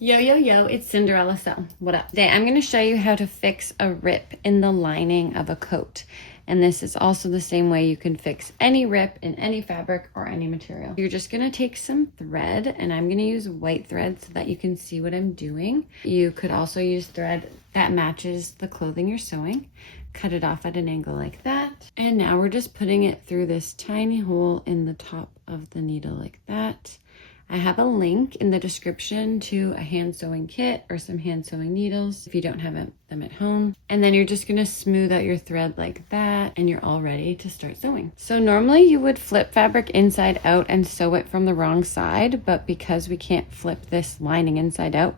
Yo, yo, yo, it's Cinderella Sew. What up? Today I'm going to show you how to fix a rip in the lining of a coat. And this is also the same way you can fix any rip in any fabric or any material. You're just going to take some thread, and I'm going to use white thread so that you can see what I'm doing. You could also use thread that matches the clothing you're sewing. Cut it off at an angle like that. And now we're just putting it through this tiny hole in the top of the needle like that. I have a link in the description to a hand sewing kit or some hand sewing needles if you don't have them at home. And then you're just gonna smooth out your thread like that and you're all ready to start sewing. So normally you would flip fabric inside out and sew it from the wrong side, but because we can't flip this lining inside out,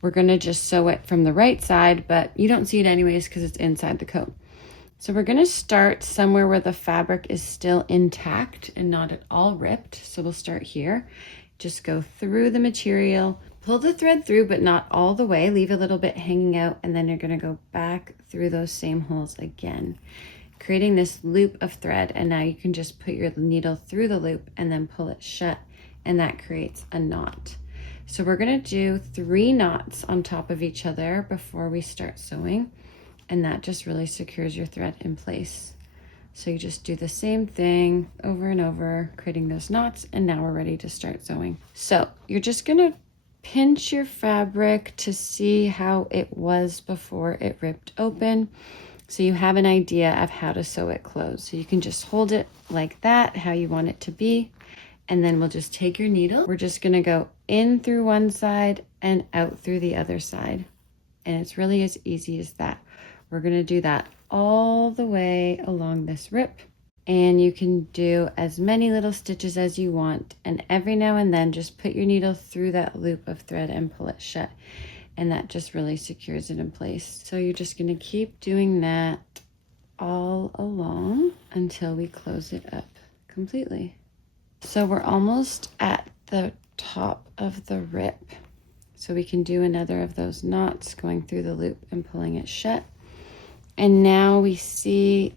we're gonna just sew it from the right side, but you don't see it anyways because it's inside the coat. So we're gonna start somewhere where the fabric is still intact and not at all ripped. So we'll start here. Just go through the material, pull the thread through, but not all the way, leave a little bit hanging out, and then you're gonna go back through those same holes again, creating this loop of thread. And now you can just put your needle through the loop and then pull it shut, and that creates a knot. So we're gonna do 3 knots on top of each other before we start sewing, and that just really secures your thread in place. So you just do the same thing over and over, creating those knots, and now we're ready to start sewing. So you're just gonna pinch your fabric to see how it was before it ripped open, so you have an idea of how to sew it closed. So you can just hold it like that, how you want it to be, and then we'll just take your needle. We're just gonna go in through one side and out through the other side. And it's really as easy as that. We're gonna do that all the way along this rip, and you can do as many little stitches as you want, and every now and then just put your needle through that loop of thread and pull it shut, and that just really secures it in place. So you're just going to keep doing that all along until we close it up completely. So we're almost at the top of the rip, so we can do another of those knots going through the loop and pulling it shut. And now we see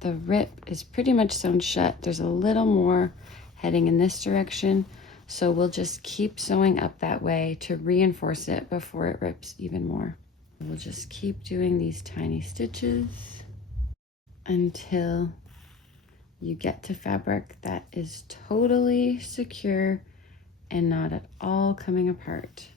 the rip is pretty much sewn shut. There's a little more heading in this direction. So we'll just keep sewing up that way to reinforce it before it rips even more. We'll just keep doing these tiny stitches until you get to fabric that is totally secure and not at all coming apart.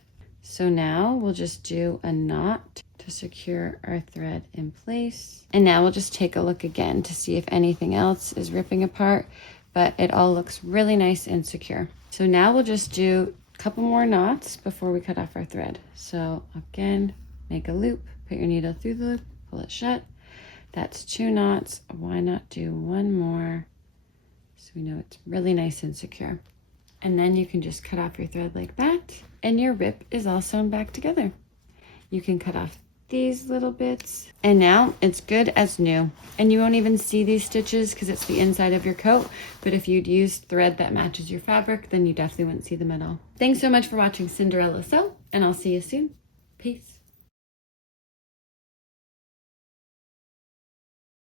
So now we'll just do a knot to secure our thread in place. And now we'll just take a look again to see if anything else is ripping apart, but it all looks really nice and secure. So now we'll just do a couple more knots before we cut off our thread. So again, make a loop, put your needle through the loop, pull it shut. That's 2 knots. Why not do 1 more so we know it's really nice and secure. And then you can just cut off your thread like that, and your rip is all sewn back together. You can cut off these little bits, and now it's good as new. And you won't even see these stitches because it's the inside of your coat, but if you'd used thread that matches your fabric, then you definitely wouldn't see them at all. Thanks so much for watching Cinderella Sew, and I'll see you soon. Peace.